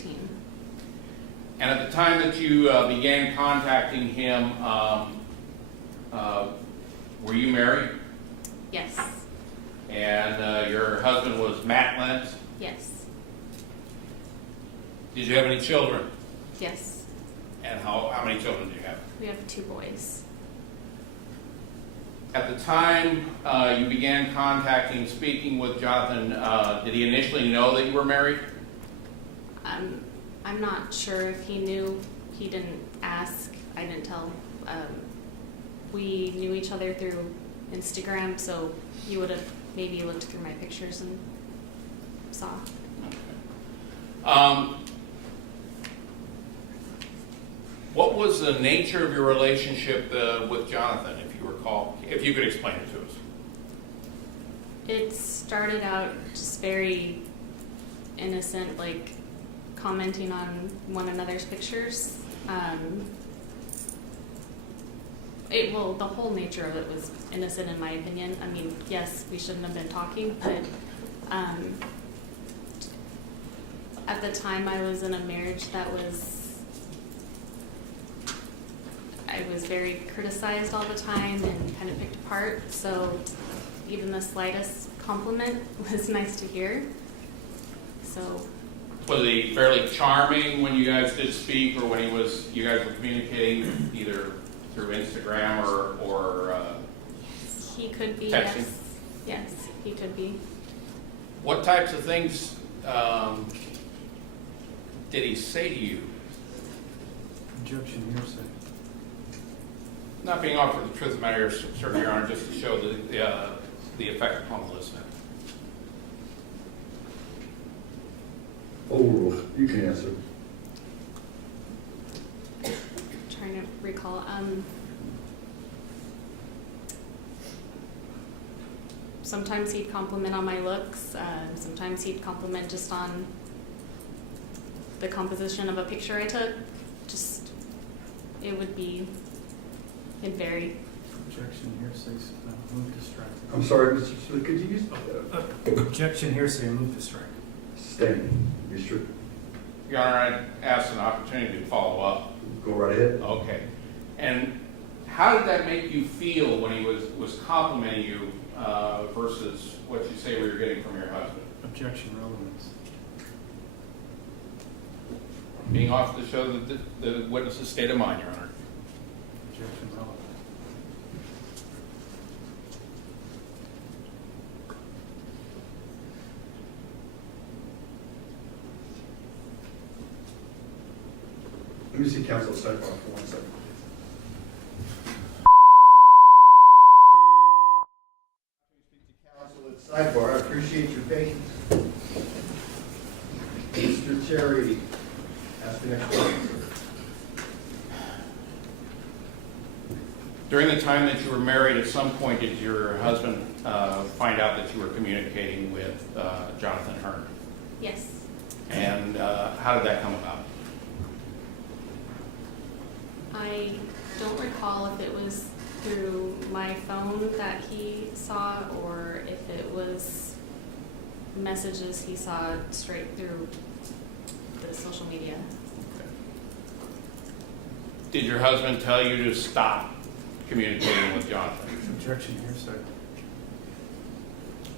2013. And at the time that you began contacting him, were you married? Yes. And your husband was Matt Lentz? Yes. Did you have any children? Yes. And how many children do you have? We have 2 boys. At the time you began contacting, speaking with Jonathan, did he initially know that you were married? I'm not sure if he knew. He didn't ask. I didn't tell. We knew each other through Instagram, so he would have maybe looked through my pictures and saw. Okay. What was the nature of your relationship with Jonathan, if you recall? If you could explain it to us. It started out just very innocent, like commenting on one another's pictures. The whole nature of it was innocent in my opinion. I mean, yes, we shouldn't have been talking, but at the time I was in a marriage that I was very criticized all the time and kind of picked apart, so even the slightest compliment was nice to hear. So, was he fairly charming when you guys did speak, or when you guys were communicating either through Instagram or he could be, texting? Yes, he could be. What types of things did he say to you? Objection, hearsay. Not being offered the truth of the matter, certainly, Your Honor, just to show the effect upon the listener. Overruled. You can answer. Trying to recall. Sometimes he'd compliment on my looks. Sometimes he'd compliment just on the composition of a picture I took. It'd vary. Objection, hearsay, move to strike. I'm sorry, Mr. Smith, could you use Objection, hearsay, move to strike. standing? You sure? Your Honor, I'd ask an opportunity to follow up. Go right ahead. Okay. And how did that make you feel when he was complimenting you versus what you say we were getting from your husband? Objection, relevance. Being offered to show the witness's state of mind, Your Honor. Objection, relevance. Let me see counsel sidebar for 1 second. Counsel at sidebar, I appreciate your patience. Mr. Terry, ask the next question. During the time that you were married, at some point did your husband find out that you were communicating with Jonathan Hearn? Yes. And how did that come about? I don't recall if it was through my phone that he saw or if it was messages he saw straight through the social media. Okay. Did your husband tell you to stop communicating with Jonathan? Objection, hearsay.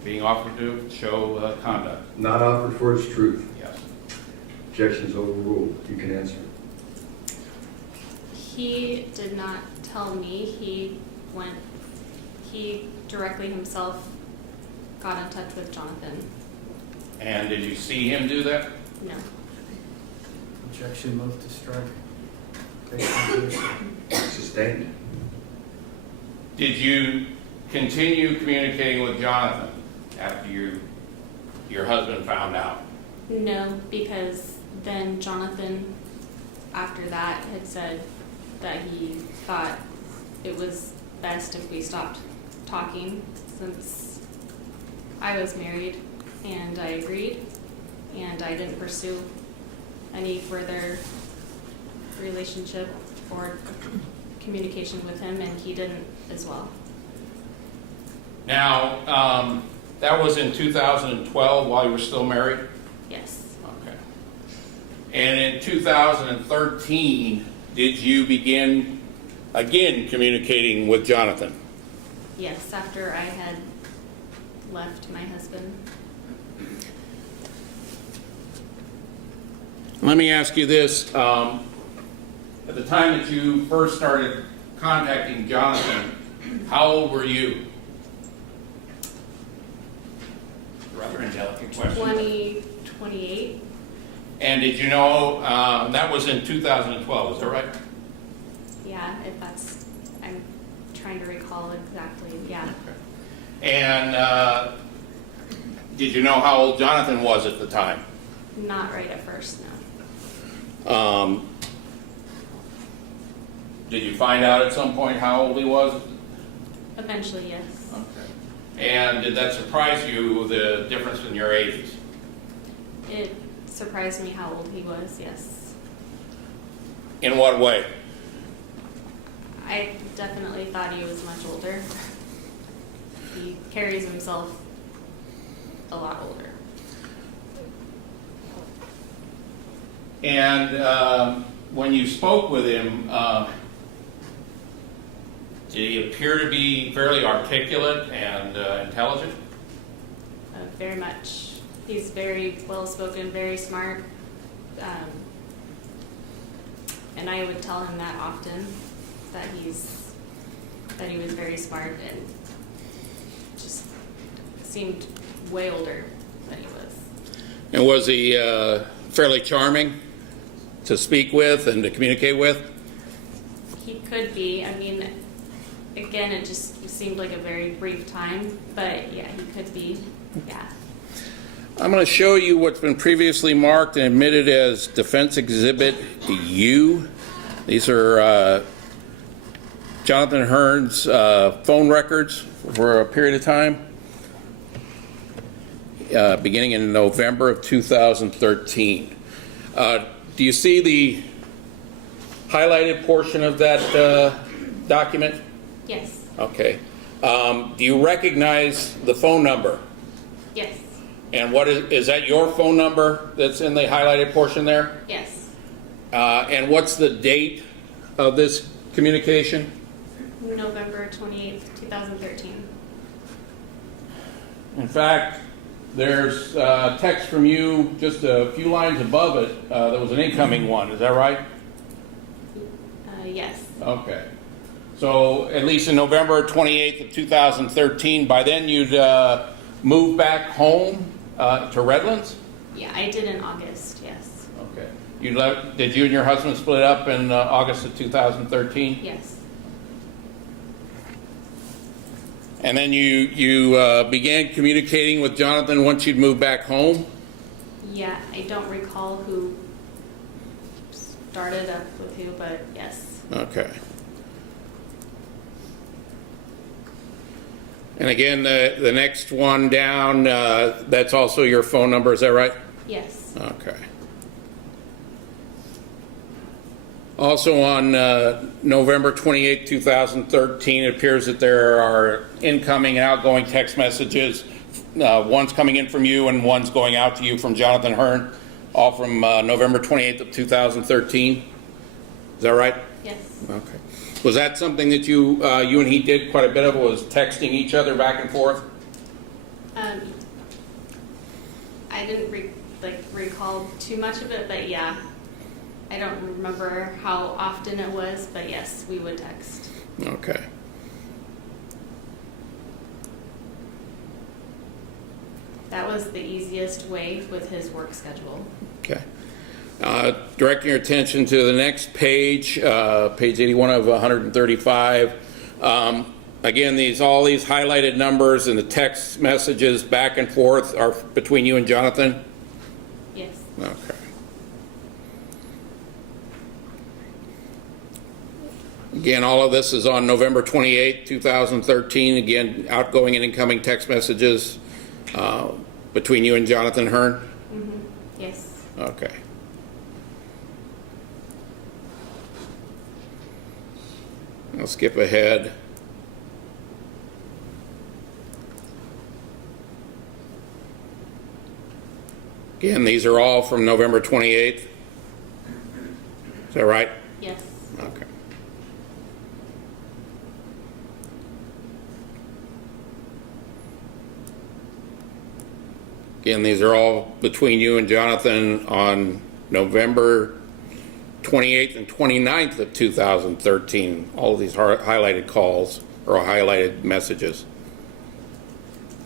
Being offered to show conduct? Not offered for its truth. Yes. Objection is overruled. You can answer. He did not tell me. He directly himself got in touch with Jonathan. And did you see him do that? No. Objection, move to strike. Based on hearsay. Sustained. Did you continue communicating with Jonathan after your husband found out? No, because then Jonathan, after that, had said that he thought it was best if we stopped talking since I was married, and I agreed, and I didn't pursue any further relationship or communication with him, and he didn't as well. Now, that was in 2012 while you were still married? Yes. Okay. in 2013 did you begin again communicating with Jonathan? Yes, after I had left my husband. Let me ask you this. At the time that you first started contacting Jonathan, how old were you? Rather indelicate question. 28. And did you know that was in 2012? Is that right? Yeah, if that's, I'm trying to recall exactly. Yeah. And did you know how old Jonathan was at the time? Not right at first, no. Did you find out at some point how old he was? Eventually, yes. Okay. And did that surprise you, the difference in your ages? It surprised me how old he was, yes. In what way? I definitely thought he was much older. He carries himself a lot older. And when you spoke with him, did he appear to be fairly articulate and intelligent? Very much. He's very well-spoken, very smart. And I would tell him that often, that he was very smart and just seemed way older than he was. And was he fairly charming to speak with and to communicate with? He could be. I mean, again, it just seemed like a very brief time, but yeah, he could be. Yeah. I'm going to show you what's been previously marked and admitted as Defense Exhibit U. These are Jonathan Hearn's phone records for a period of time, beginning in November of 2013. Do you see the highlighted portion of that document? Yes. Okay. Do you recognize the phone number? Yes. And what is that your phone number that's in the highlighted portion there? Yes. And what's the date of this communication? November 28th, 2013. In fact, there's text from you just a few lines above it. There was an incoming one. Is that right? Yes. Okay. So at least in November 28th of 2013, by then you'd moved back home to Redlands? Yeah, I did in August, yes. Okay. Did you and your husband split up in August of 2013? Yes. And then you began communicating with Jonathan once you'd moved back home? Yeah, I don't recall who started up with who, but yes. Okay. And again, the next one down, that's also your phone number, is that right? Yes. Okay. Also on November 28, 2013, it appears that there are incoming and outgoing text messages. One's coming in from you and one's going out to you from Jonathan Hearn, all from November 28th of 2013. Is that right? Yes. Okay. Was that something that you and he did quite a bit of, was texting each other back and forth? I didn't recall too much of it, but yeah. I don't remember how often it was, but yes, we would text. Okay. That was the easiest way with his work schedule. Okay. Directing your attention to the next page, page 81 of 135. Again, all these highlighted numbers and the text messages back and forth are between you and Jonathan? Yes. Okay. Again, all of this is on November 28, 2013. Again, outgoing and incoming text messages between you and Jonathan Hearn? Mm-hmm. Yes. Okay. I'll skip ahead. Again, these are all from November 28th. Is that right? Yes. Okay. Again, these are all between you and Jonathan on November 28th and 29th of 2013. All of these highlighted calls or highlighted messages.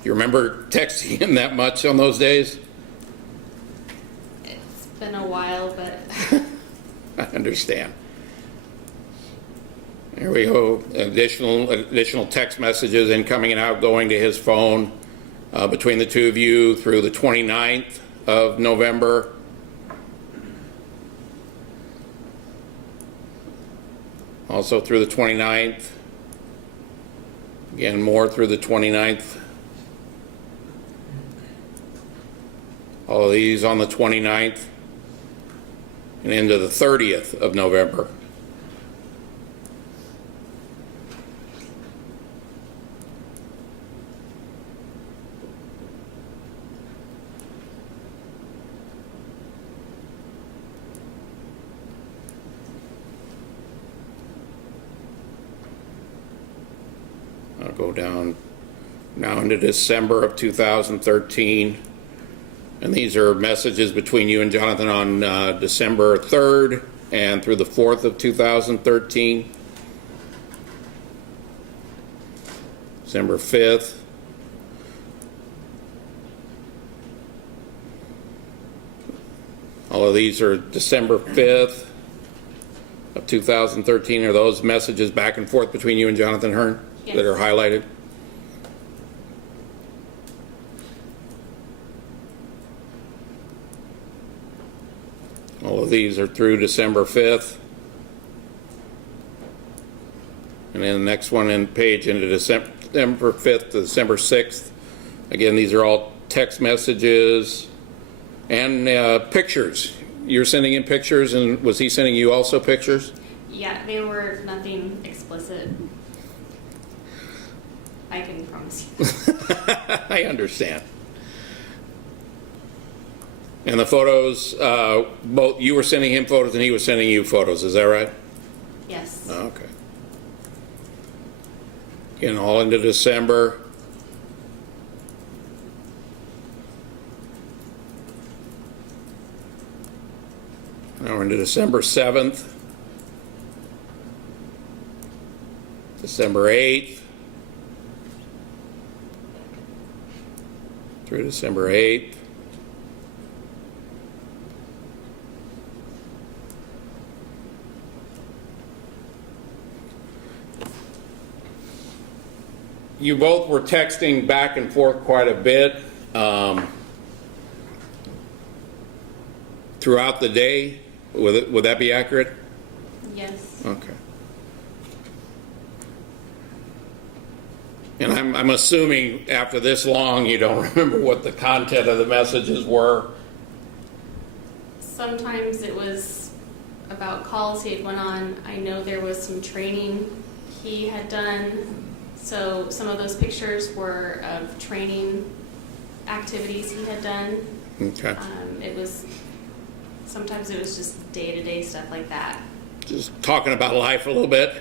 You remember texting him that much on those days? It's been a while, but I understand. There we go. Additional text messages incoming and outgoing to his phone between the two of you through the 29th of November. Also through the 29th. Again, more through the 29th. All of these on the 29th and into the 30th of November. I'll go down now into December of 2013. And these are messages between you and Jonathan on December 3rd and through the 4th of 2013. December 5th. All of these are December 5th of 2013. Are those messages back and forth between you and Jonathan Hearn that are highlighted? All of these are through December 5th. And then the next one in page into December 5th to December 6th. Again, these are all text messages and pictures. You're sending in pictures, and was he sending you also pictures? yeah, they were nothing explicit. I can promise you. I understand. And the photos, both you were sending him photos and he was sending you photos, is that right? Yes. Okay. Again, all into December. Now we're into December 7th. December 8th. Through December 8th. You both were texting back and forth quite a bit throughout the day. Would that be accurate? Yes. Okay. And I'm assuming after this long you don't remember what the content of the messages were. Sometimes it was about calls he had went on. I know there was some training he had done. So some of those pictures were of training activities he had done. Okay. Sometimes it was just day-to-day stuff like that. Just talking about life a little bit?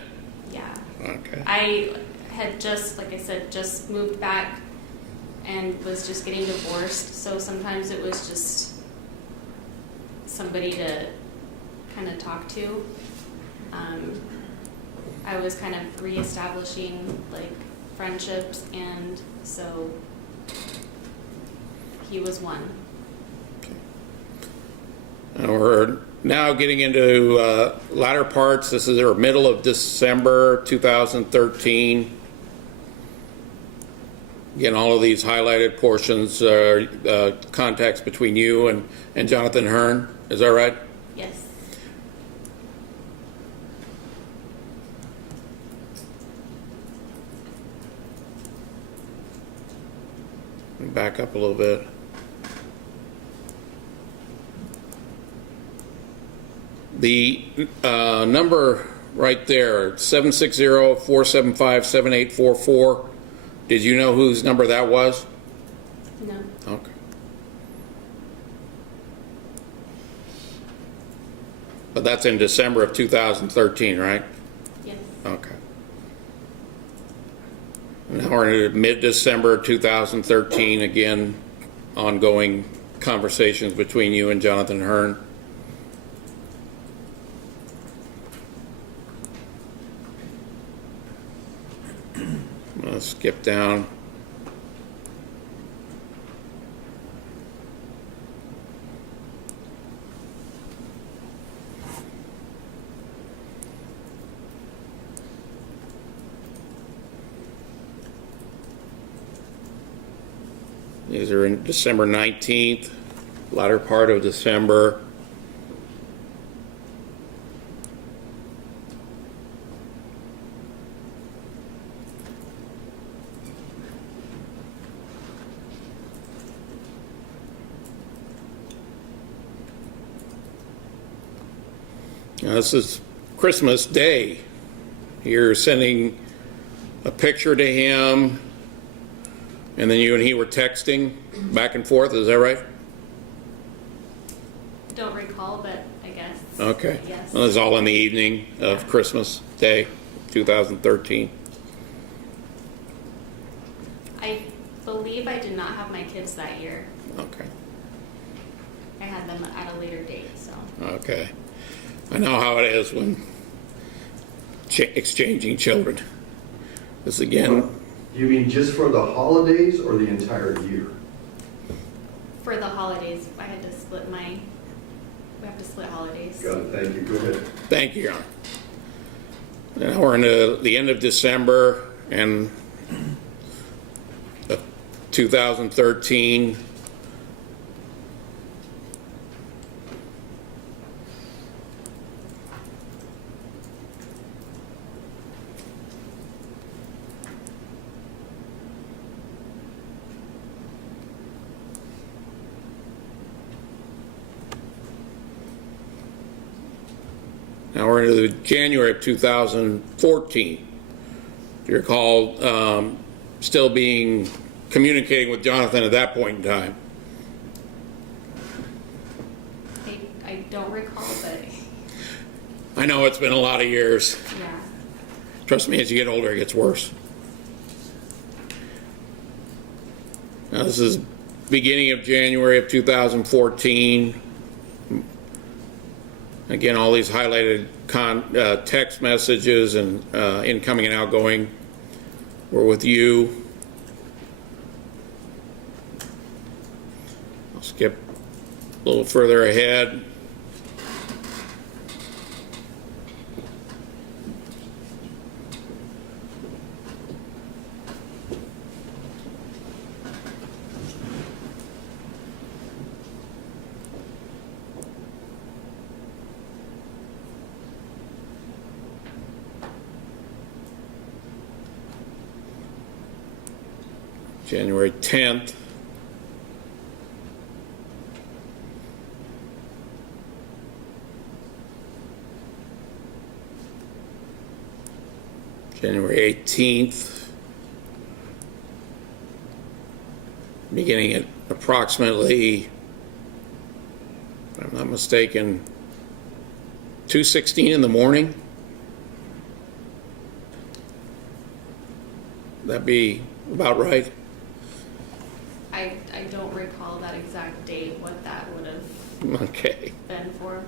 Yeah. Okay. I had just, like I said, just moved back and was just getting divorced. So sometimes it was just somebody to kind of talk to. I was kind of reestablishing like friendships, and so he was one. And we're now getting into latter parts. This is our middle of December 2013. Again, all of these highlighted portions are contacts between you and Jonathan Hearn. Is that right? Yes. Back up a little bit. The number right there, 760-475-7844, did you know whose number that was? No. Okay. But that's in December of 2013, right? Yes. Okay. Now we're in mid-December 2013, again, ongoing conversations between you and Jonathan Hearn. I'm going to skip down. These are in December 19th, latter part of December. Now, this is Christmas Day. You're sending a picture to him, and then you and he were texting back and forth, is that right? Don't recall, but I guess. Okay. Yes. Well, it was all in the evening of Christmas Day, 2013. I believe I did not have my kids that year. Okay. I had them at a later date, so. Okay. I know how it is when exchanging children. This again, You mean just for the holidays or the entire year? For the holidays, I had to we have to split holidays. Got it, thank you, go ahead. thank you, Your Honor. Now we're into the end of December and 2013. Now we're into January of 2014. Do you recall still communicating with Jonathan at that point in time? I don't recall, but I know it's been a lot of years. yeah. Trust me, as you get older, it gets worse. Now this is beginning of January of 2014. Again, all these highlighted text messages and incoming and outgoing were with you. I'll skip a little further ahead. January 10th. January 18th. Beginning at approximately, if I'm not mistaken, 2:16 in the morning. That'd be about right. I don't recall that exact date, what that would have Okay. been for.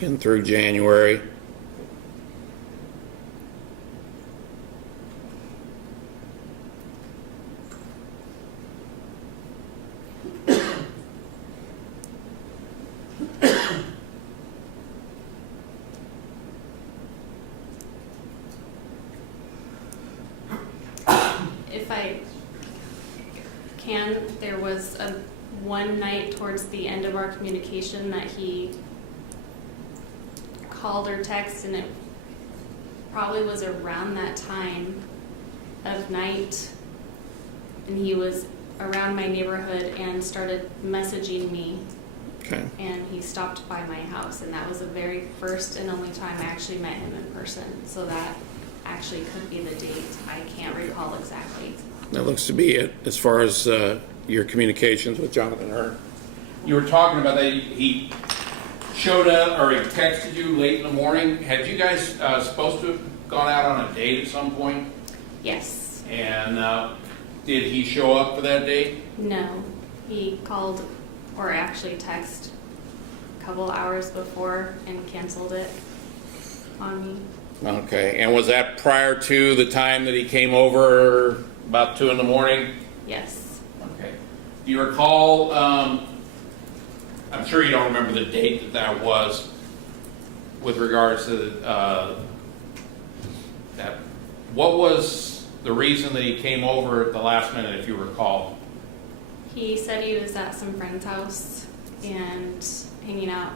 In through January. If I can, there was one night towards the end of our communication that he called or texted, and it probably was around that time of night, and he was around my neighborhood and started messaging me, Okay. and he stopped by my house, and that was the very first and only time I actually met him in person, so that actually could be the date. I can't recall exactly. That looks to be it as far as your communications with Jonathan Hearn. You were talking about that he showed up or he texted you late in the morning. Had you guys supposed to have gone out on a date at some point? Yes. And did he show up for that date? No. He called, or actually texted a couple hours before and canceled it on me. Okay. And was that prior to the time that he came over about 2 in the morning? Yes. Okay. Do you recall, I'm sure you don't remember the date that was with regards to that. What was the reason that he came over at the last minute, if you recall? He said he was at some friend's house and hanging out,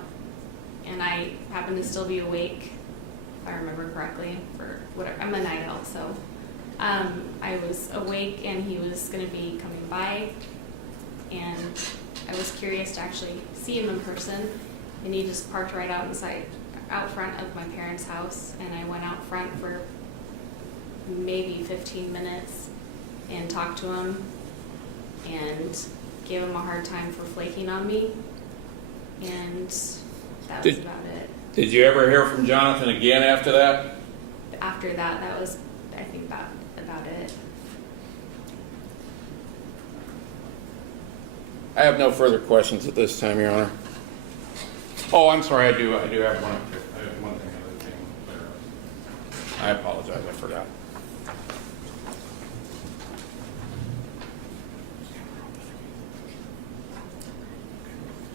and I happened to still be awake, if I remember correctly, for whatever. I'm a night owl, so I was awake and he was going to be coming by, and I was curious to actually see him in person, and he just parked right out front of my parents' house, and I went out front for maybe 15 minutes and talked to him and gave him a hard time for flaking on me, and that was about it. Did you ever hear from Jonathan again after that? After that, that was, I think, about it. I have no further questions at this time, Your Honor. Oh, I'm sorry, I do have one other thing. I apologize, I forgot.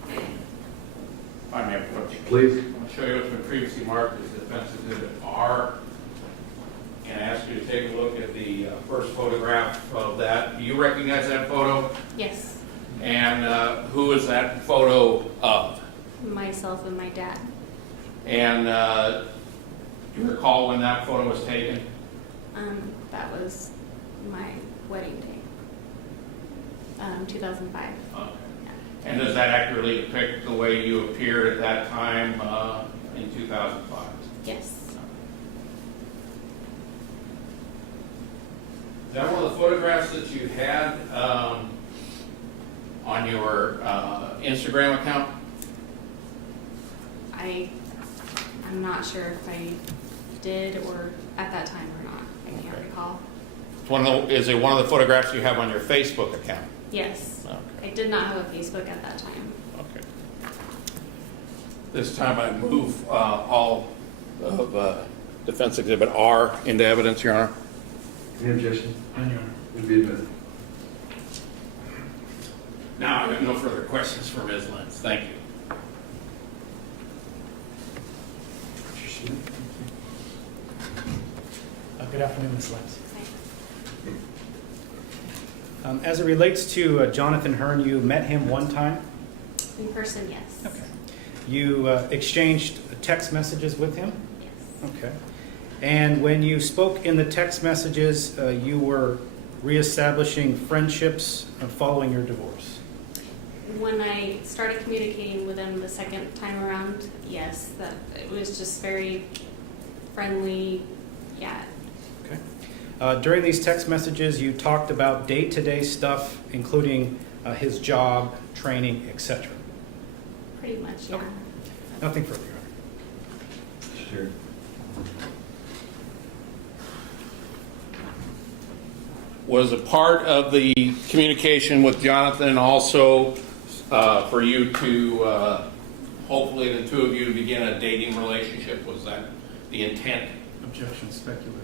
If I may approach. Please. I'll show you what's been previously marked as Defense Exhibit R, and ask you to take a look at the first photograph of that. Do you recognize that photo? Yes. And who is that photo of? Myself and my dad. And do you recall when that photo was taken? That was my wedding day. 2005. Okay. Yeah. And does that accurately depict the way you appeared at that time in 2005? Yes. Is that one of the photographs that you had on your Instagram account? I'm not sure if I did or at that time or not. I can't recall. Is it one of the photographs you have on your Facebook account? Yes. Okay. I did not have a Facebook at that time. Okay. This time I move all of Defense Exhibit R into evidence, Your Honor. Any objection? None, Your Honor. Will be admitted. Now, I have no further questions for Ms. Lentz. Thank you. Good afternoon, Ms. Lentz. As it relates to Jonathan Hearn, you met him one time? In person, yes. Okay. You exchanged text messages with him? Yes. Okay. And when you spoke in the text messages, you were reestablishing friendships following your divorce? When I started communicating with him the second time around, yes, that it was just very friendly. Yeah. Okay. During these text messages, you talked about day-to-day stuff, including his job, training, etc. Pretty much, yeah. Okay. Nothing further, Your Honor. Sure. Was a part of the communication with Jonathan also for you to, hopefully the two of you to begin a dating relationship? Was that the intent? Objection, speculation.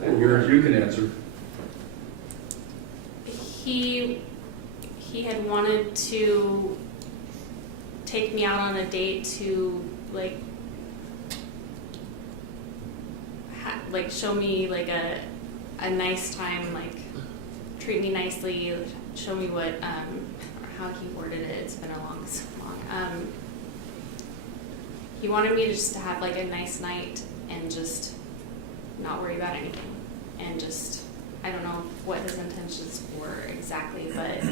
And you can answer. He had wanted to take me out on a date to like show me like a nice time, like treat me nicely, show me what how he worded it. It's been a long. He wanted me just to have like a nice night and just not worry about anything, and just, I don't know what his intentions were exactly, but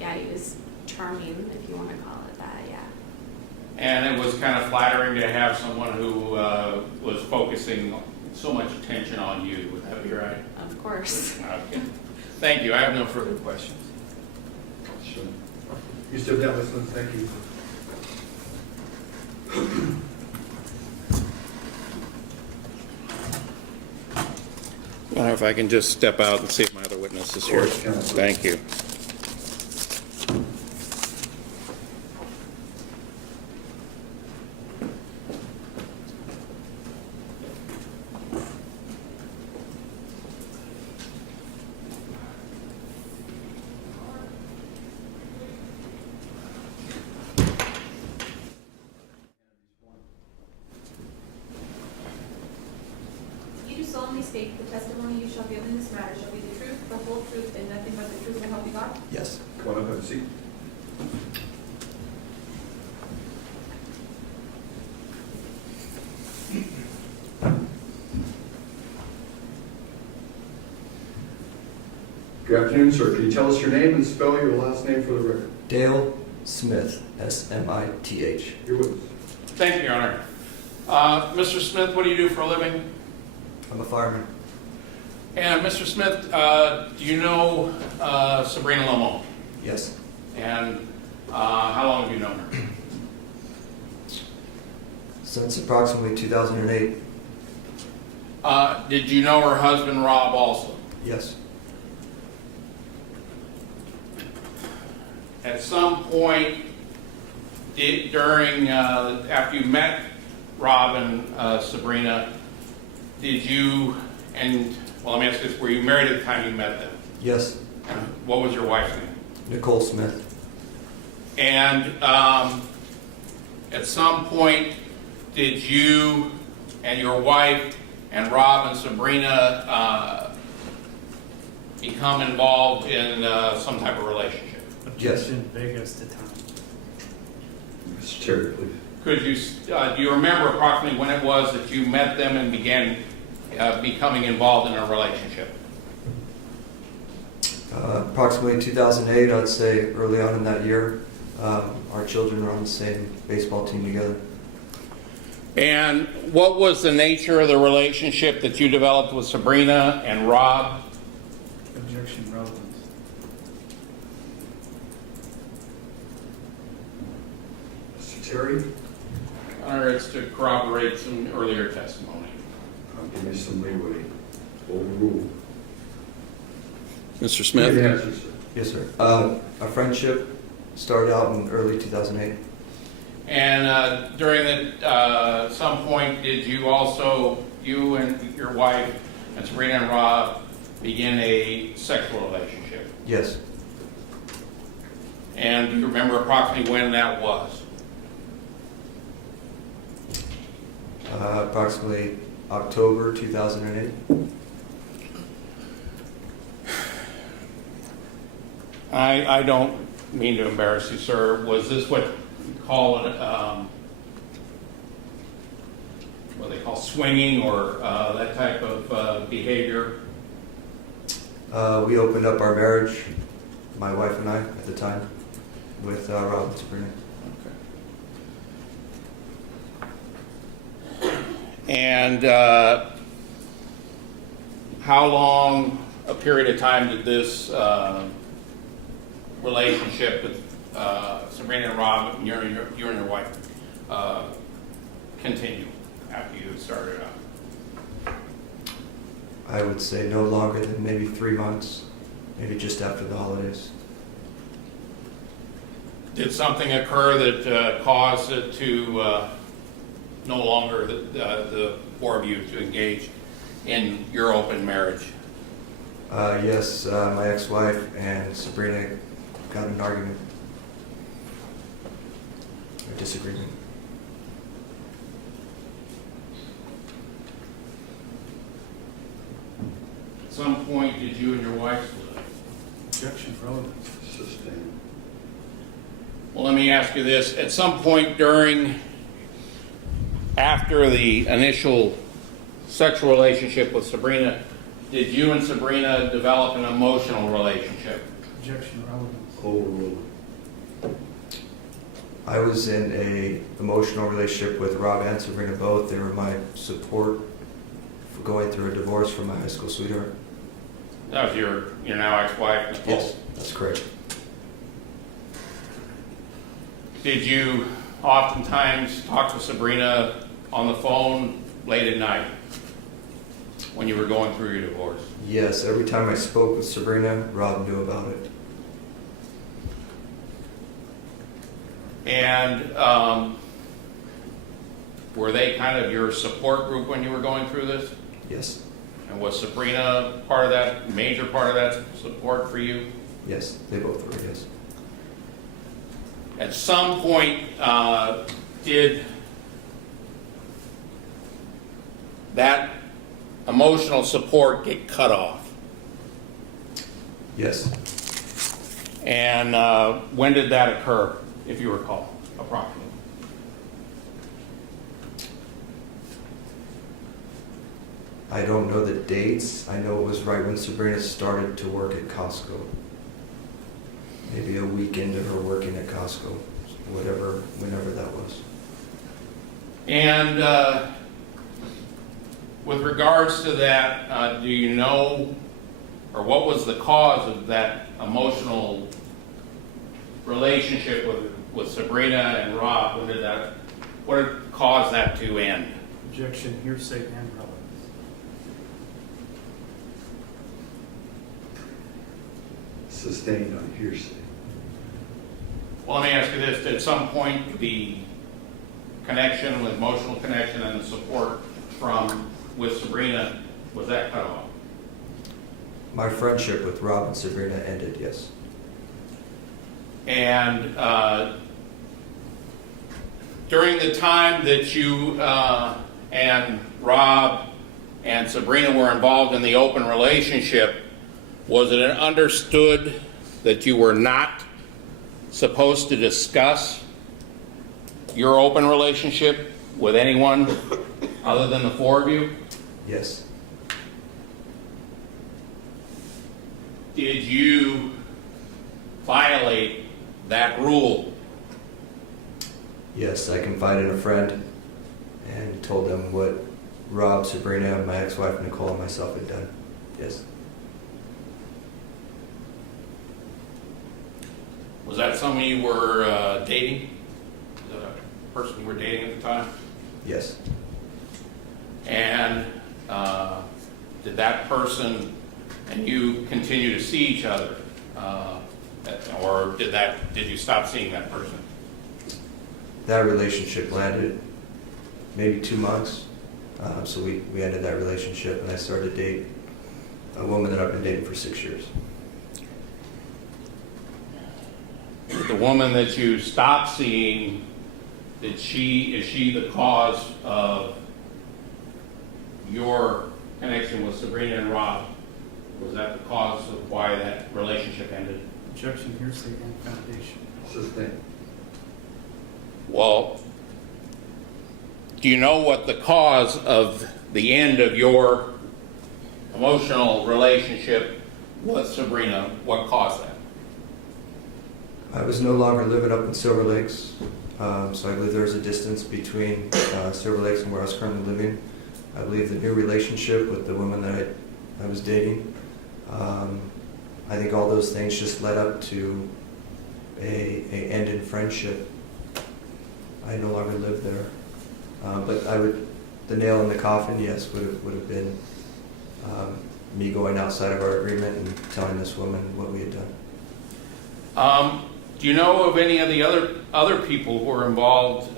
yeah, he was charming, if you want to call it that. Yeah. And it was kind of flattering to have someone who was focusing so much attention on you. Would that be right? Of Of course. Okay. Thank you. I have no further questions. Sure. You stepped down, listen, thank you. I don't know if I can just step out and see if my other witness is here. Of course, Counsel. Thank you. You do solemnly state the testimony you shall give in this matter shall be the truth, the whole truth, and nothing but the truth, so help you God? Yes. Come on up, have a seat. Good afternoon, sir. Can you tell us your name and spell your last name for the record? Dale Smith, S-M-I-T-H. Your witness. Thank you, Your Honor. Mr. Smith, what do you do for a living? I'm a fireman. And Mr. Smith, do you know Sabrina Limon? Yes. And how long have you known her? Since approximately 2008. Did you know her husband, Rob, also? Yes. At some point after you met Rob and Sabrina, did you, well, let me ask this, were you married at the time you met them? Yes. And what was your wife's name? Nicole Smith. And at some point, did you and your wife and Rob and Sabrina become involved in some type of relationship? Objection, Vegas to time. Mr. Terry, please. Could you, do you remember approximately when it was that you met them and began becoming involved in a relationship? Approximately 2008, I'd say early on in that year. Our children were on the same baseball team together. And what was the nature of the relationship that you developed with Sabrina and Rob? Objection, relevance. Mr. Terry, Or it's to corroborate some earlier testimony. I'll give you some leeway. Overrule. Mr. You Smith? can answer, sir. Yes, sir. Our friendship started out in early 2008. And during some point, did you also, you and your wife and Sabrina and Rob, begin a sexual relationship? Yes. And do you remember approximately when that was? Approximately October 2008. I don't mean to embarrass you, sir. Was this what you call it, what they call swinging or that type of behavior? We opened up our marriage, my wife and I, at the time, with Rob and Sabrina. And how long a period of time did this relationship with Sabrina and Rob, you and your wife, continue after you started out? I would say no longer than maybe 3 months, maybe just after the holidays. Did something occur that caused it to no longer the four of you to engage in your open marriage? Yes, my ex-wife and Sabrina got in an argument, a disagreement. At some point, did you and your wife split? Objection, relevance. Sustained. Well, let me ask you this. At some point after the initial sexual relationship with Sabrina, did you and Sabrina develop an emotional relationship? Objection, relevance. Overrule. I was in a emotional relationship with Rob and Sabrina both. They were my support for going through a divorce from my high school sweetheart. That was your now ex-wife, Nicole? Yes, that's correct. Did you oftentimes talk to Sabrina on the phone late at night when you were going through your divorce? Yes, every time I spoke with Sabrina, Rob knew about it. And were they kind of your support group when you were going through this? Yes, And was Sabrina part of that, major part of that support for you? yes, they both were, yes. At some point, did that emotional support get cut off? Yes. And when did that occur, if you recall, approximately? I don't know the dates. I know it was right when Sabrina started to work at Costco. Maybe a week into her working at Costco, whenever that was. And with regards to that, do you know, or what was the cause of that emotional relationship with Sabrina and Rob? What had caused that to end? Objection, hearsay, and relevance. Sustained on hearsay. Well, let me ask you this: at some point, the connection, with emotional connection, and the support with Sabrina, was that cut off? My friendship with Rob and Sabrina ended, yes. And during the time that you and Rob and Sabrina were involved in the open relationship, was it understood that you were not supposed to discuss your open relationship with anyone other than the four of you? Yes. Did you violate that rule? Yes, I confided in a friend and told them what Rob, Sabrina, my ex-wife Nicole, and myself had done. Yes. Was that someone you were dating? Was that a person you were dating at the time? Yes. And did that person and you continue to see each other? Or did you stop seeing that person? That relationship landed maybe 2 months. So we ended that relationship, and I started to date a woman that I've been dating for 6 years. The woman that you stopped seeing, is she the cause of your connection with Sabrina and Rob? Was that the cause of why that relationship ended? Objection, hearsay, and foundation. Sustained. Well, do you know what the cause of the end of your emotional relationship with Sabrina, what caused that? I was no longer living up in Silver Lakes, so I believe there was a distance between Silver Lakes and where I was currently living. I believe the new relationship with the woman that I was dating, I think all those things just led up to a end in friendship. I no longer lived there, but the nail in the coffin, yes, would have been me going outside of our agreement and telling this woman what we had done. Do you know of any of the other people who were involved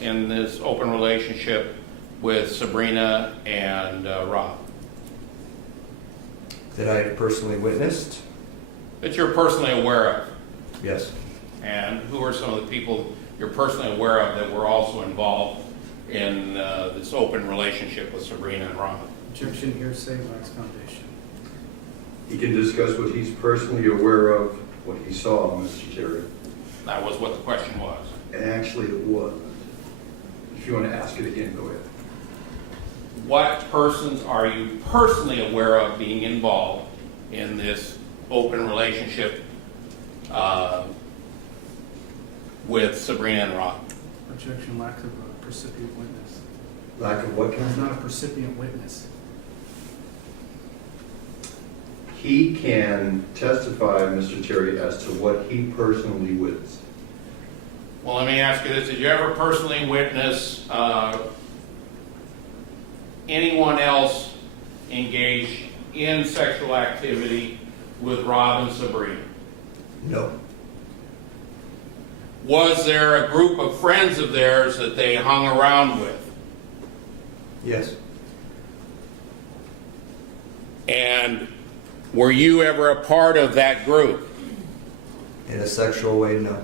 in this open relationship with Sabrina and Rob? That I had personally witnessed? That you're personally aware of? Yes. And who are some of the people you're personally aware of that were also involved in this open relationship with Sabrina and Rob? Objection, hearsay, lacks foundation. He can discuss what he's personally aware of, what he saw, Mr. Terry. That was what the question was. And actually it was. If you want to ask it again, go ahead. What persons are you personally aware of being involved in this open relationship with Sabrina and Rob? Objection, lack of a precipient witness. Lack of what There's kind? not a precipient witness. he can testify, Mr. Terry, as to what he personally witnessed. Well, let me ask you this. Did you ever personally witness anyone else engage in sexual activity with Rob and Sabrina? No. Was there a group of friends of theirs that they hung around with? Yes. And were you ever a part of that group? In a sexual way, no.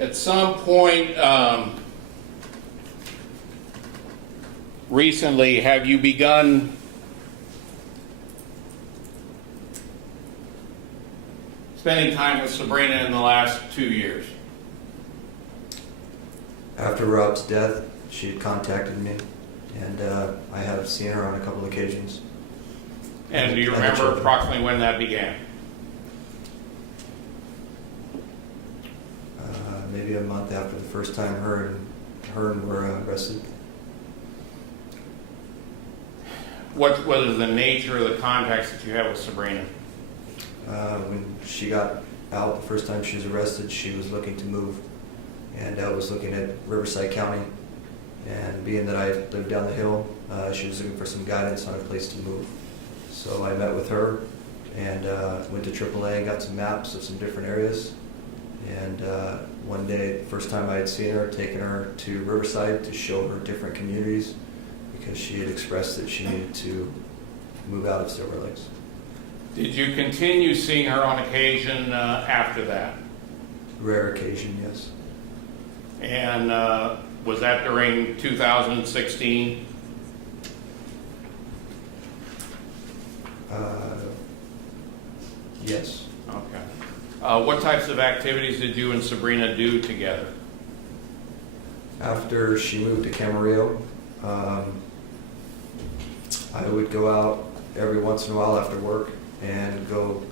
At some point recently, have you begun spending time with Sabrina in the last 2 years? After Rob's death, she had contacted me, and I have seen her on a couple occasions. And do you And the remember children. approximately when that began? Maybe a month after the first time her and were arrested. What was the nature of the contacts that you had with Sabrina? When she got out the first time she was arrested, she was looking to move, and I was looking at Riverside County, and being that I lived down the hill, she was looking for some guidance on a place to move. So I met with her and went to AAA and got some maps of some different areas. And one day, first time I had seen her, taken her to Riverside to show her different communities, because she had expressed that she needed to move out of Silver Lakes. Did you continue seeing her on occasion after that? Rare occasion, yes. And was that during 2016? Yes. Okay. What types of activities did you and Sabrina do together? After she moved to Camarillo, I would go out every once in a while after work and go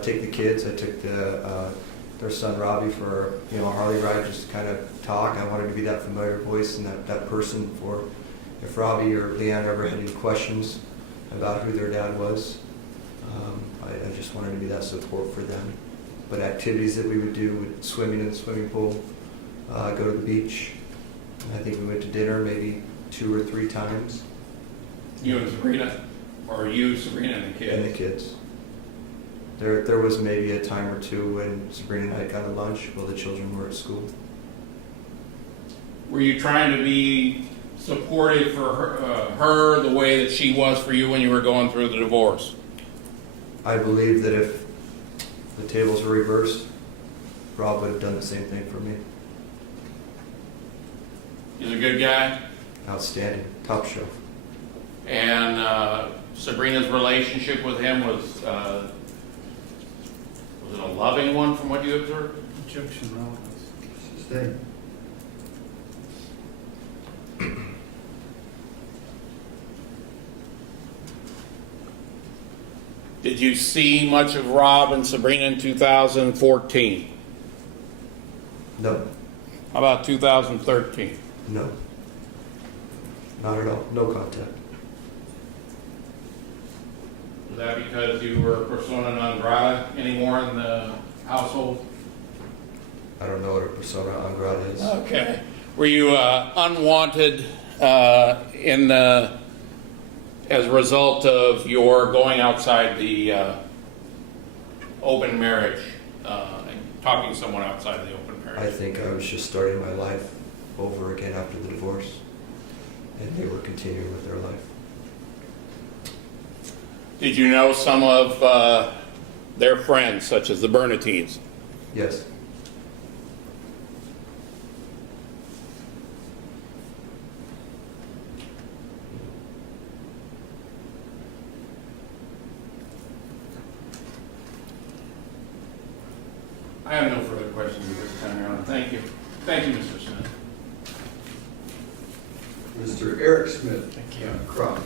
take the kids. I took their son Robbie for a Harley ride, just to kind of talk. I wanted to be that familiar voice and that person for if Robbie or Leanne ever had any questions about who their dad was. I just wanted to be that support for them. But activities that we would do would swimming in the swimming pool, go to the beach. I think we went to dinner maybe 2 or 3 times. You and Sabrina? Or you, Sabrina, and the kids? And the kids. There was maybe a time or two when Sabrina and I got a lunch while the children were at school. Were you trying to be supportive for her the way that she was for you when you were going through the divorce? I believe that if the tables were reversed, Rob would have done the same thing for me. He's a good guy. Outstanding. Top shelf. And Sabrina's relationship with him was it a loving one from what you observed? Objection, relevance. Sustained. Did you see much of Rob and Sabrina in 2014? No. How about 2013? No. Not at all. No contact. Was that because you were persona non grata anymore in the household? I don't know what a persona non grata is. Okay. Were you unwanted as a result of your going outside the open marriage, and talking to someone outside the open I marriage? think I was just starting my life over again after the divorce, and they were continuing with their life. Did you know some of their friends, such as the Bernatines? Yes. I have no further questions at this time, Your Honor. Thank you. Thank you, Mr. Smith. Mr. Eric Smith. Thank you. Crop.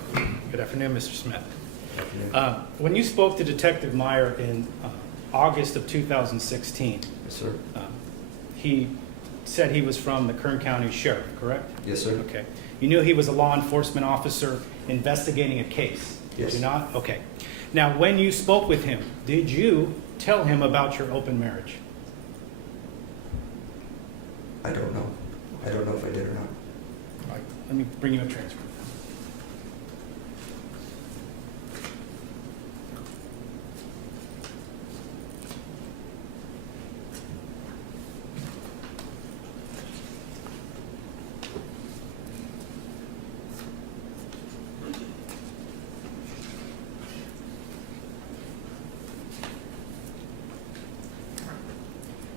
Good afternoon, Mr. Smith. Afternoon. When you spoke to Detective Meyer in August of 2016, Yes, sir. he said he was from the Kern County Sheriff, correct? Yes, sir. Okay. You knew he was a law enforcement officer investigating a case? Yes. Did you not? Okay. Now, when you spoke with him, did you tell him about your open marriage? I don't know. I don't know if I did or not. All right. Let me bring you a transcript.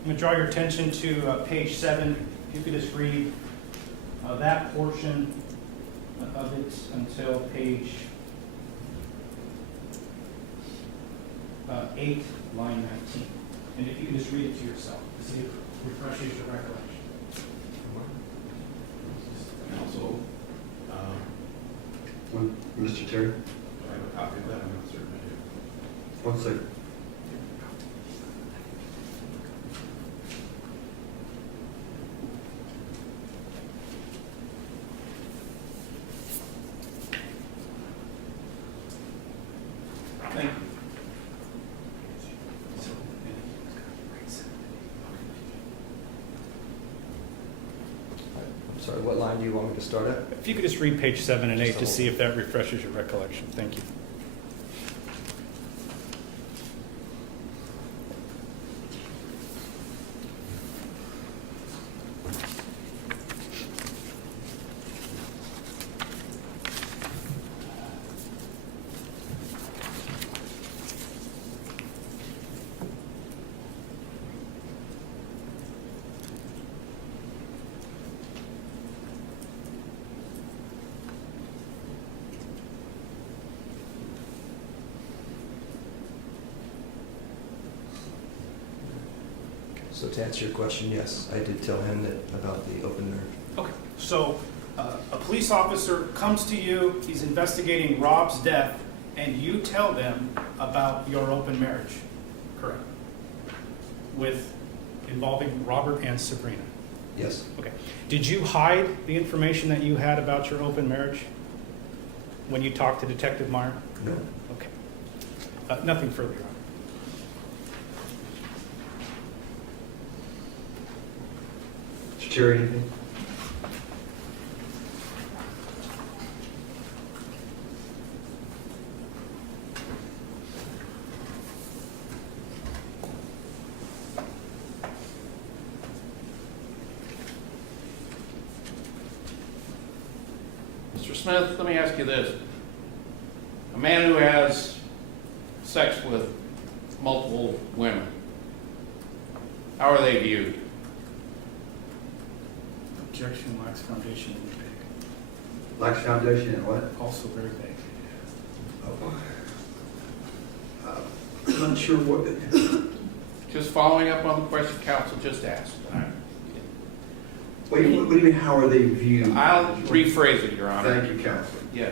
I'm going to draw your attention to page 7. If you could just read that portion of it until page 8, line 19. And if you could just read it to yourself to see if it refreshes your recollection. Also, Mr. Terry, do I have a copy of that? I'm not certain I do. one second. Thank you. I'm sorry, what line do you want me to start at? If you could just read page 7 and 8 to see if that refreshes your recollection. Thank you. So to answer your question, yes, I did tell him that about the open marriage. Okay, so a police officer comes to you, he's investigating Rob's death, and you tell them about your open marriage, correct? With involving Robert and Sabrina. Yes. Okay. Did you hide the information that you had about your open marriage when you talked to Detective Meyer? No. Okay. Nothing further, Your Honor. Mr. Terry, anything? Mr. Smith, let me ask you this. A man who has sex with multiple women, how are they viewed? Objection lacks foundation and vague. Lacks foundation and what? Also very vague. I'm not sure what, Just following up on the question counsel just asked. what do you mean, how are they viewed? I'll rephrase it, Your Honor. Thank you, Counselor. Yeah.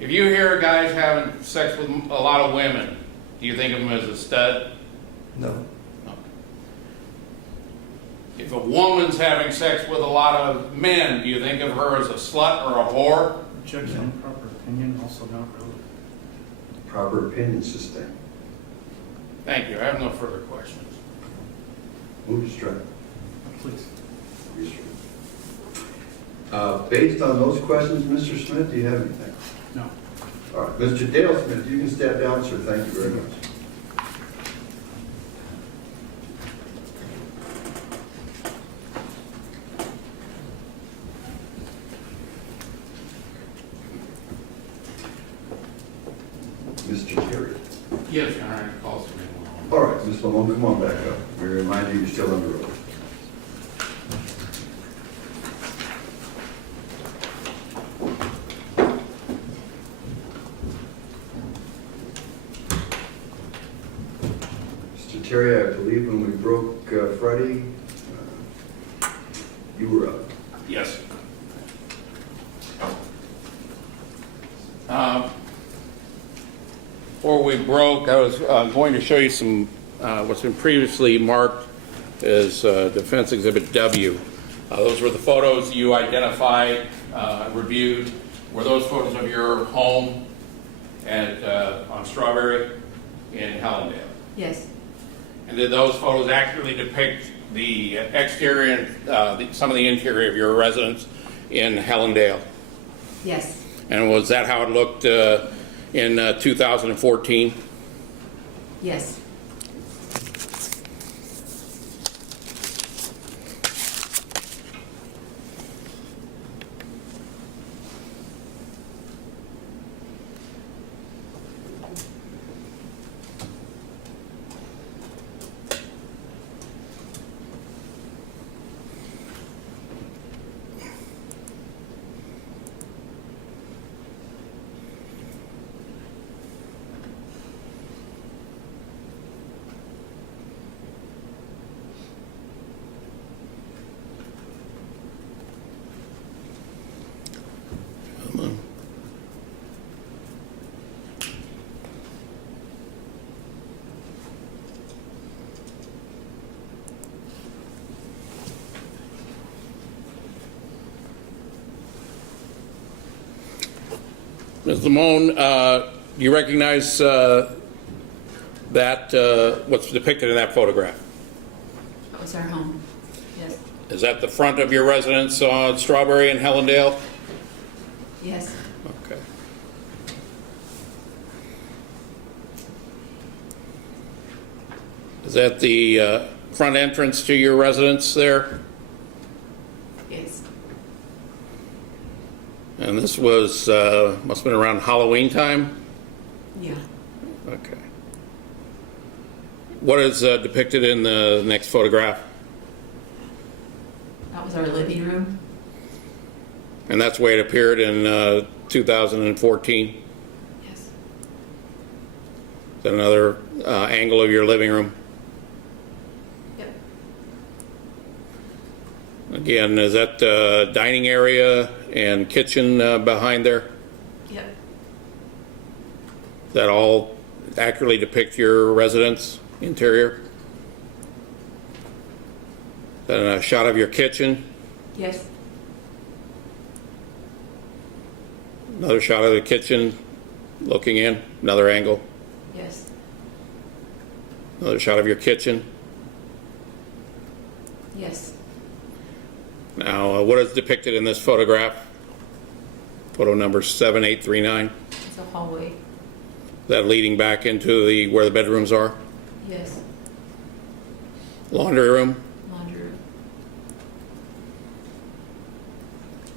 If you hear guys having sex with a lot of women, do you think of him as a stud? No. No. If a woman's having sex with a lot of men, do you think of her as a slut or a whore? Objection, proper opinion, also not relevant. Proper opinion sustained. Thank you. I have no further questions. Move to strike. Please. Based on those questions, Mr. Smith, do you have anything? No. All right, Mr. Dale Smith, you can step down, sir. Thank you very much. Mr. Terry. Yes, Your Honor. Calls for me. All right, Ms. Lamone, come on back up. We remind you you're still under oath. Mr. Terry, I believe when we broke Friday, you were up. Yes. Before we broke, I was going to show you some what's been previously marked is Defense Exhibit W. Those were the photos you identified, reviewed. Were those photos of your home on Strawberry in Hellendale? Yes. And did those photos accurately depict the exterior and some of the interior of your residence in Hellendale? Yes. And was that how it looked in 2014? Yes. Ms. Limon, you recognize that what's depicted in that photograph? That was our home. Yes. Is that the front of your residence on Strawberry in Hellendale? Yes. Okay. Is that the front entrance to your residence there? Yes. And this was, must have been around Halloween time? Yeah. Okay. What is depicted in the next photograph? That was our living room. And that's the way it appeared in 2014? Yes. Is that another angle of your living room? Yep. Again, is that dining area and kitchen behind there? Yep. Does that all accurately depict your residence interior? Is that a shot of your kitchen? Yes. Another shot of the kitchen looking in, another angle? Yes. Another shot of your kitchen? Yes. Now, what is depicted in this photograph? Photo number 7839. It's a hallway. Is that leading back into where the bedrooms are? Yes. Laundry room? Laundry room.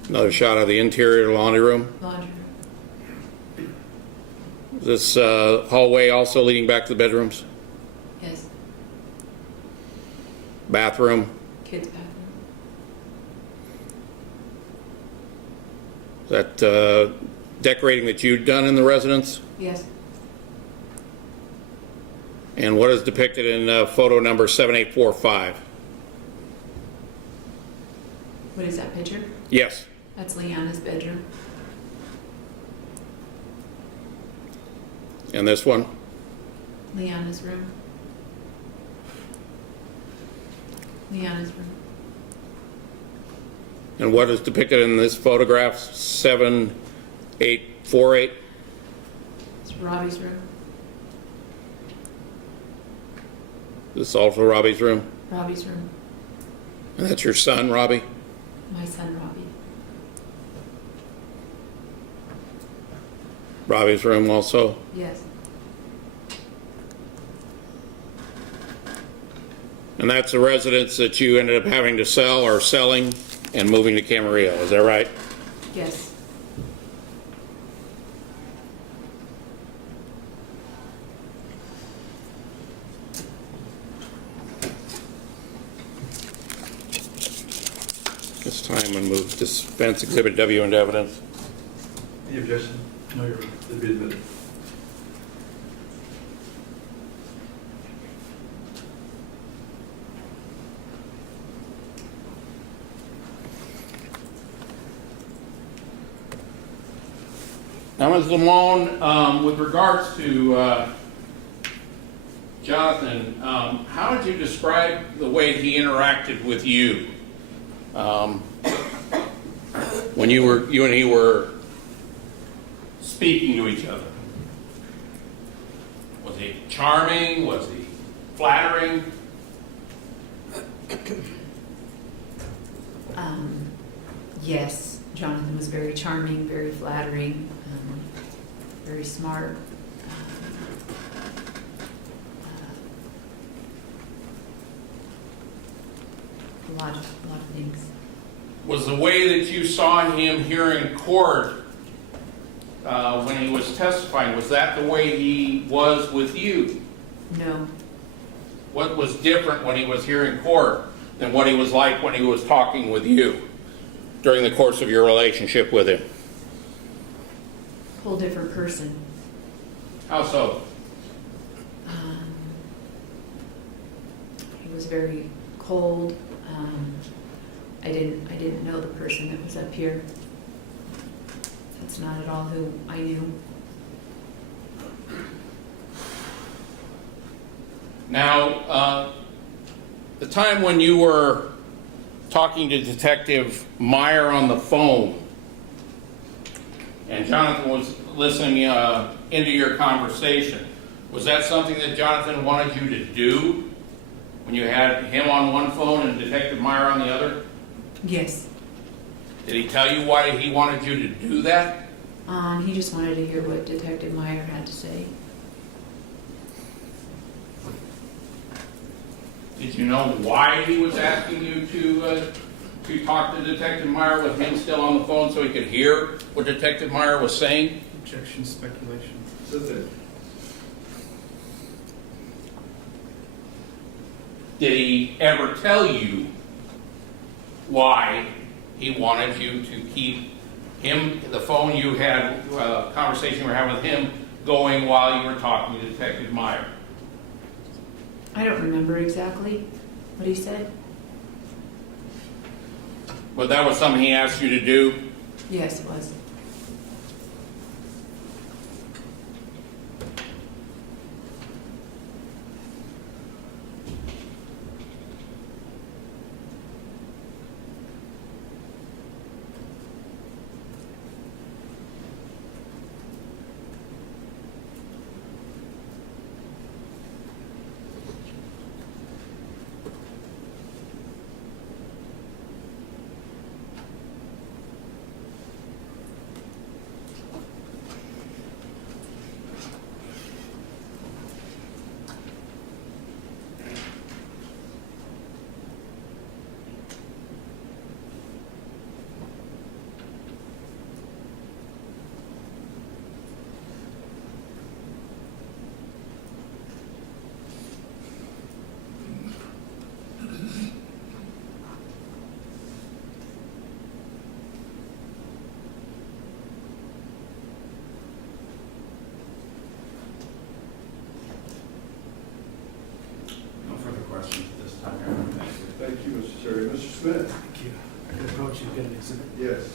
Another shot of the interior laundry room? Laundry room. Is this hallway also leading back to the bedrooms? Yes. Bathroom? Kids' bathroom. Is that decorating that you've done in the residence? Yes. And what is depicted in photo number 7845? What is that picture? Yes. That's Leanna's bedroom. And this one? Leanna's room. Leanna's room. And what is depicted in this photograph, 7848? It's Robbie's room. This is also Robbie's room? Robbie's room. And that's your son, Robbie? My son, Robbie. Robbie's room also? Yes. And that's the residence that you ended up having to sell or selling and moving to Camarillo, is that right? Yes. This time I'm going to move dispense Exhibit W into evidence. Any objection? No, you're right. To be admitted. Now, Ms. Limon, with regards to Jonathan, how did you describe the way he interacted with you when you and he were speaking to each other? Was he charming? Was he flattering? Yes, Jonathan was very charming, very flattering, very smart. A lot of things. Was the way that you saw him here in court when he was testifying, was that the way he was with you? No, What was different when he was here in court than what he was like when he was talking with you during the course of your relationship with him? whole different person. How so? He was very cold. I didn't know the person that was up here. That's not at all who I knew. Now, the time when you were talking to Detective Meyer on the phone, and Jonathan was listening into your conversation, was that something that Jonathan wanted you to do when you had him on one phone and Detective Meyer on the other? Yes. Did he tell you why he wanted you to do that? He just wanted to hear what Detective Meyer had to say. Did you know why he was asking you to talk to Detective Meyer with him still on the phone so he could hear what Detective Meyer was saying? Objection, speculation. Sit there. Did he ever tell you why he wanted you to keep him, the phone you had, conversation you were having with him, going while you were talking to Detective Meyer? I don't remember exactly what he said. But that was something he asked you to do? Yes, it was. No further questions at this time, Your Honor. Thank you. Thank you, Mr. Terry. Mr. Smith? Thank you. I could approach you, get an exhibit. Yes.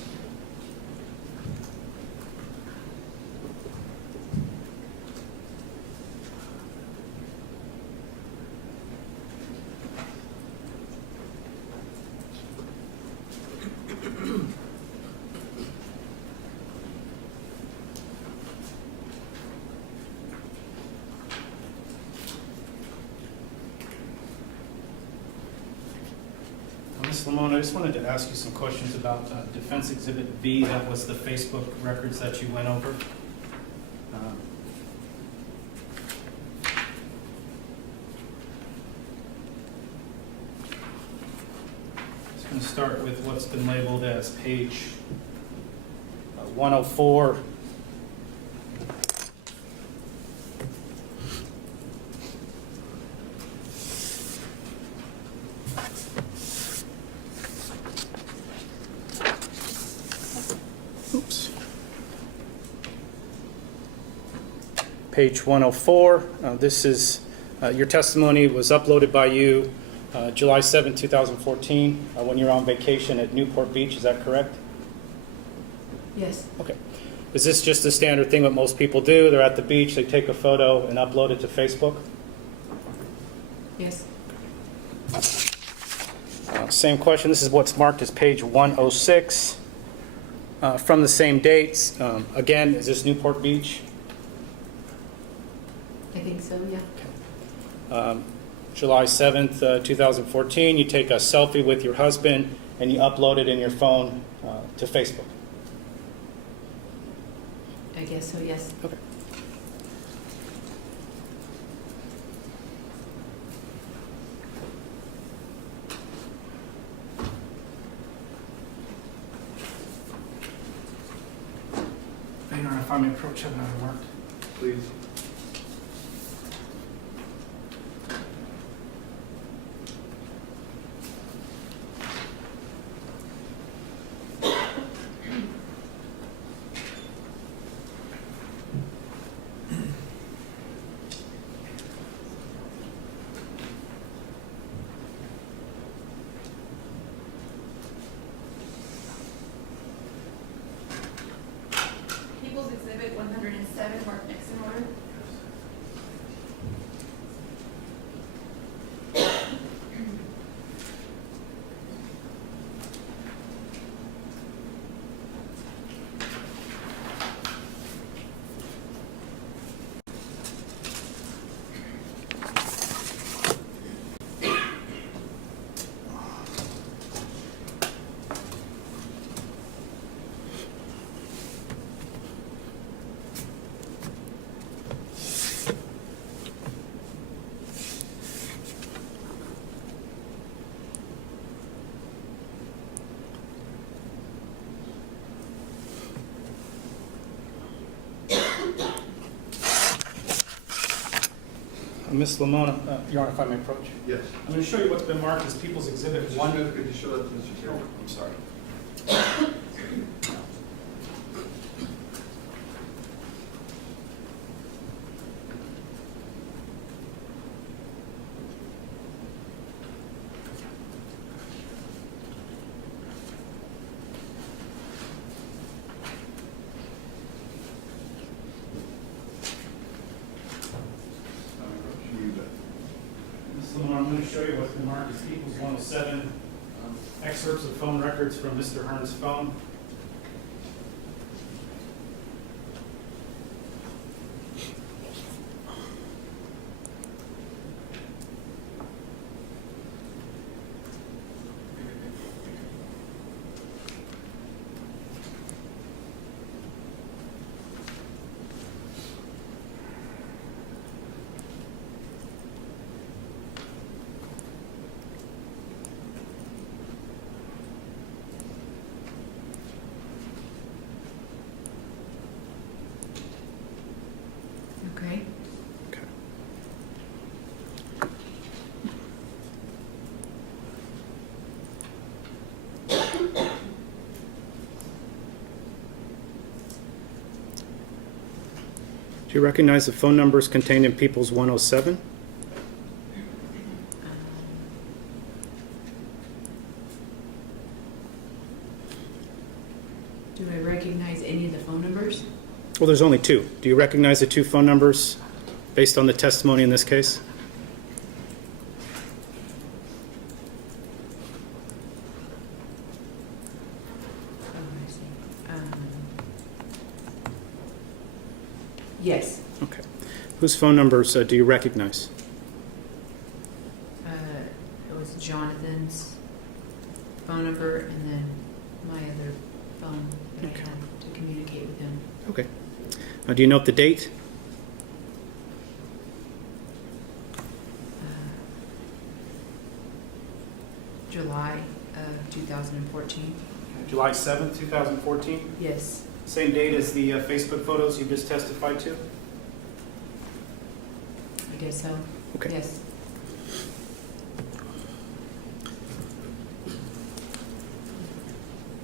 Ms. Limon, I just wanted to ask you some questions about Defense Exhibit V. That was the Facebook records that you went over. Just going to start with what's been labeled as page 104. Oops. Page 104. This is your testimony was uploaded by you July 7, 2014, when you were on vacation at Newport Beach. Is that correct? Yes. Okay. Is this just the standard thing that most people do? They're at the beach, they take a photo and upload it to Facebook? Yes. Same question. This is what's marked as page 106 from the same dates. Again, is this Newport Beach? I think so, yeah. July 7th, 2014, you take a selfie with your husband and you upload it in your phone to Facebook. I guess so, yes. Okay. Your Honor, if I may approach, have another marked. Please. People's Exhibit 107, marked next in order. Ms. Limon, Your Honor, if I may approach. Yes. I'm going to show you what's been marked as People's Exhibit Mr. 1. Smith, could you show that to Mr. Taylor? I'm sorry. You bet. Ms. Limon, I'm going to show you what's been marked as People's 107, excerpts of phone records from Mr. Hearn's phone. Okay. Okay. Do you recognize the phone numbers contained in People's 107? Do I recognize any of the phone numbers? Well, there's only two. Do you recognize the two phone numbers based on the testimony in this case? Oh, I see. Yes. Okay. Whose phone numbers do you recognize? It was Jonathan's phone number and then my other phone that I Okay. had to communicate with him. Okay. Do you note the date? July of 2014. July 7th, 2014. Yes. Same date as the Facebook photos you just testified to? I guess so. Okay. Yes.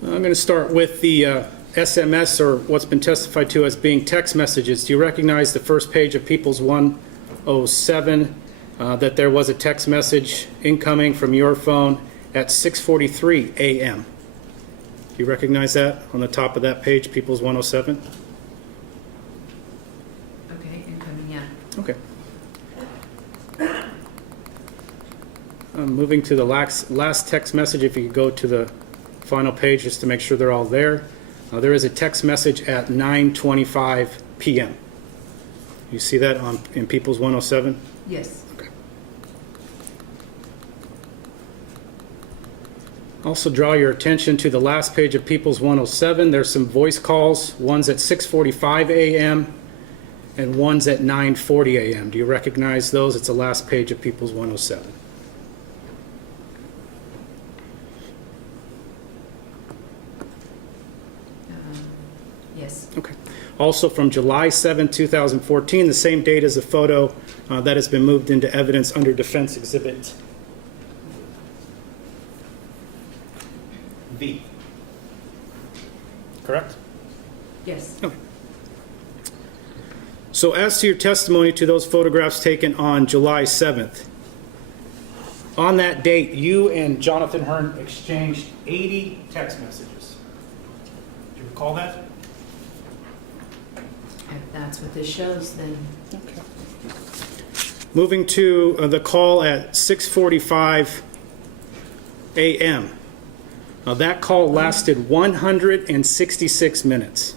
I'm going to start with the SMS, or what's been testified to as being text messages. Do you recognize the first page of People's 107, that there was a text message incoming from your phone at 6:43 a.m.? Do you recognize that on the top of that page, People's 107? Okay, incoming, yeah. Okay. Moving to the last text message, if you could go to the final page just to make sure they're all there. There is a text message at 9:25 p.m. You see that in People's 107? Yes. Okay. Also draw your attention to the last page of People's 107. There's some voice calls. One's at 6:45 a.m. and one's at 9:40 a.m. Do you recognize those? It's the last page of People's 107. Yes. Okay. Also from July 7, 2014, the same date as the photo that has been moved into evidence under Defense Exhibit V. Correct? Yes. Okay. So as to your testimony to those photographs taken on July 7th, on that date, you and Jonathan Hearn exchanged 80 text messages. Do you recall that? If that's what this shows, then Okay. Moving to the call at 6:45 a.m. That call lasted 166 minutes.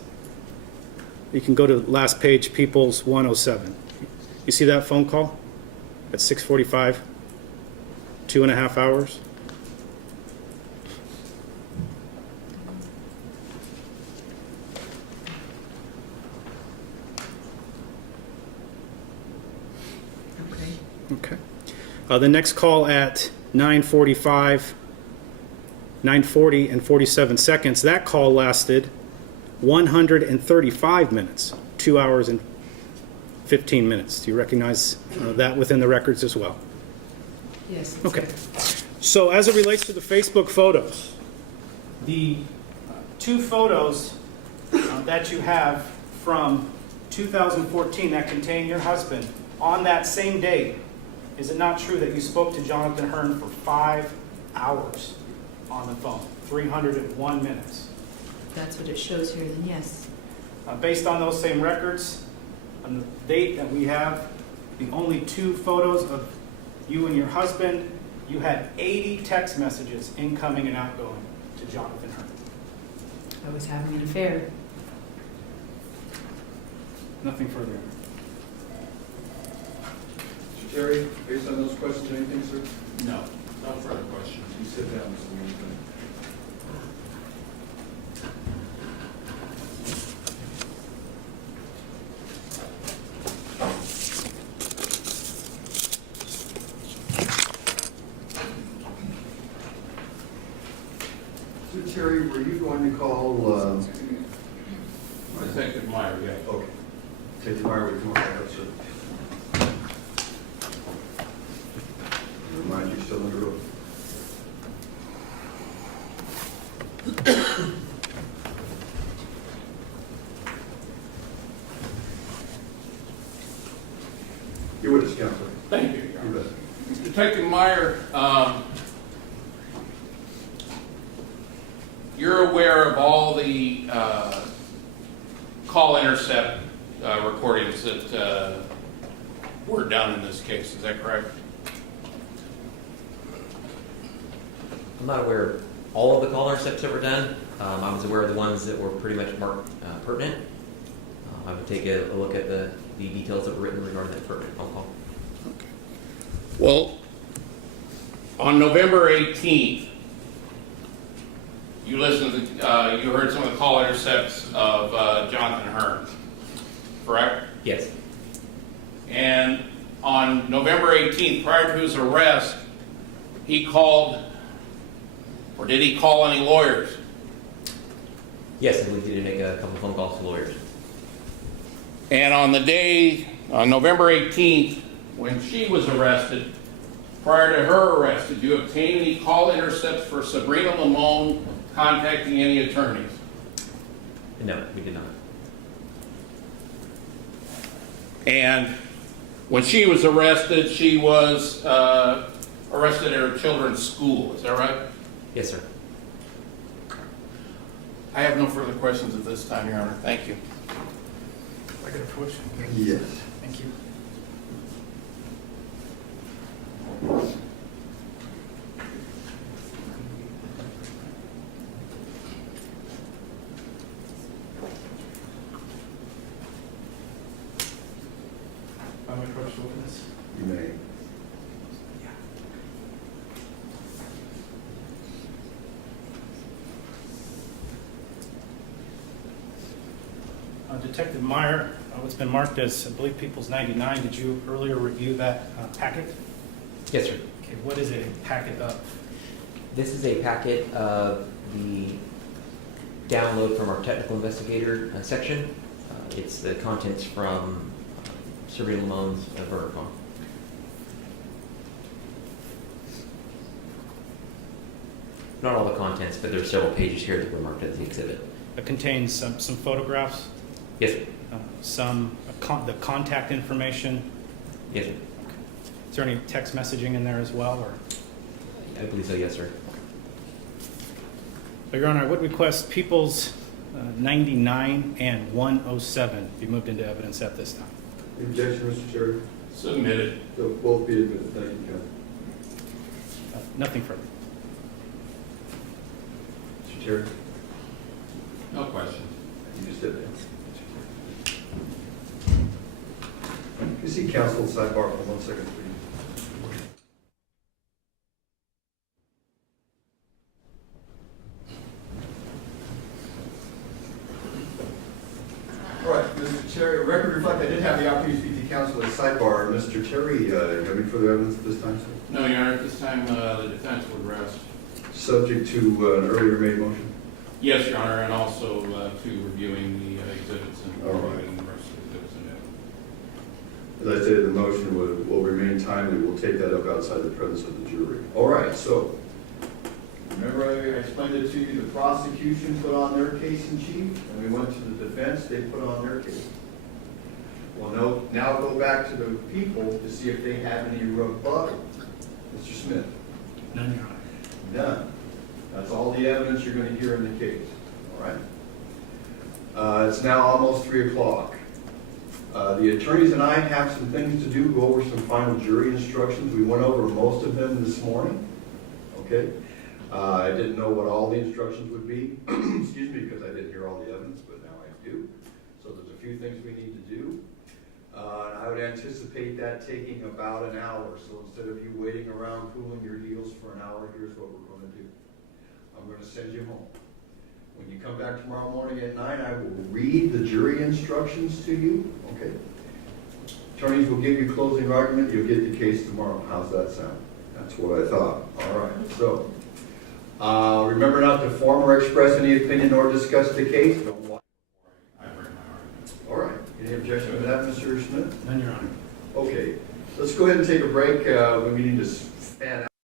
You can go to the last page, People's 107. You see that phone call at 6:45? 2.5 hours? okay. Okay. The next call at 9:45, 9:40 and 47 seconds, that call lasted 135 minutes, 2 hours and 15 minutes. Do you recognize that within the records as well? Yes. it's Okay. there. So as it relates to the Facebook photos, the two photos that you have from 2014 that contain your husband, on that same day, is it not true that you spoke to Jonathan Hearn for 5 hours on the phone, 301 minutes? If that's what it shows here, then yes. Based on those same records, on the date that we have, the only two photos of you and your husband, you had 80 text messages incoming and outgoing to Jonathan Hearn. I was having an affair. Nothing further. Mr. Terry, based on those questions, anything, sir? No, no further questions. You sit down, Mr. Winston. So Terry, were you going to call, Detective Meyer, yeah. okay, Detective Meyer, would you come back up, sir? Remind you, you're still under oath. Your witness, Counselor. Thank you, Your You Honor. bet. Detective Meyer, you're aware of all the call intercept recordings that were done in this case, is that correct? I'm not aware of all of the call intercepts that were done. I was aware of the ones that were pretty much marked pertinent. I would take a look at the details that were written regarding that pertinent phone call. Well, on November 18th, you listened to, you heard some of the call intercepts of Jonathan Hearn, correct? Yes. And on November 18th, prior to his arrest, he called, or did he call any lawyers? Yes, I believe he did make a couple phone calls to lawyers. And on the day, on November 18th, when she was arrested, prior to her arrest, did you obtain any call intercepts for Sabrina Limon contacting any attorneys? No, we did not. And when she was arrested, she was arrested at her children's school, is that right? Yes, sir. I have no further questions at this time, Your Honor. Thank you. I got a question. Yes. Thank you. first witness? You may. Detective Meyer, what's been marked as, I believe, People's 99, did you earlier review that packet? Yes, sir. Okay, what is it a packet of? This is a packet of the download from our technical investigator section. It's the contents from Survey Limon's vertical. Not all the contents, but there's several pages here that were marked as the exhibit. It contains some photographs, Yes, sir. the contact information. Yes, sir. Is there any text messaging in there as well, or? I believe so, yes, sir. Your Honor, I would request People's 99 and 107 be moved into evidence at this time. Any objection, Mr. Terry? Submitted. They'll both be admitted. Thank you, Ken. Nothing further. Mr. Terry? No questions. You just did that. Can you see counsel sidebar for 1 second, please? All right, Mr. Terry, record reflect, I did have the opportunity to speak to counsel at sidebar. Mr. Terry, you have any further evidence at this time, sir? No, Your Honor, at this time, the defense would rest. Subject to an earlier made motion? Yes, Your Honor, and also to reviewing the exhibits and All right. reviewing the rest of the exhibits and evidence. As I stated, the motion will remain timely. We'll take that up outside the presence of the jury. All right, so, remember I explained it to you, the prosecution put on their case in chief, and we went to the defense, they put on their case. Well, no, now go back to the people to see if they have any rebuttal. Mr. Smith? None, Your Honor. None. That's all the evidence you're going to hear in the case, all right? It's now almost 3 o'clock. The attorneys and I have some things to do, go over some final jury instructions. We went over most of them this morning, okay? I didn't know what all the instructions would be, excuse me, because I didn't hear all the evidence, but now I do. So there's a few things we need to do. And I would anticipate that taking about an hour. So instead of you waiting around cooling your heels for an hour, here's what we're going to do. I'm going to send you home. When you come back tomorrow morning at 9, I will read the jury instructions to you, okay? Attorneys will give you closing argument. You'll get the case tomorrow. How's that sound? That's what I thought. All right. So, remember not to form or express any opinion or discuss the case. Don't lie. I bring my argument. All right. Any objection to that, Mr. Smith? None, Your Honor. Okay. Let's go ahead and take a break. We need to stand out.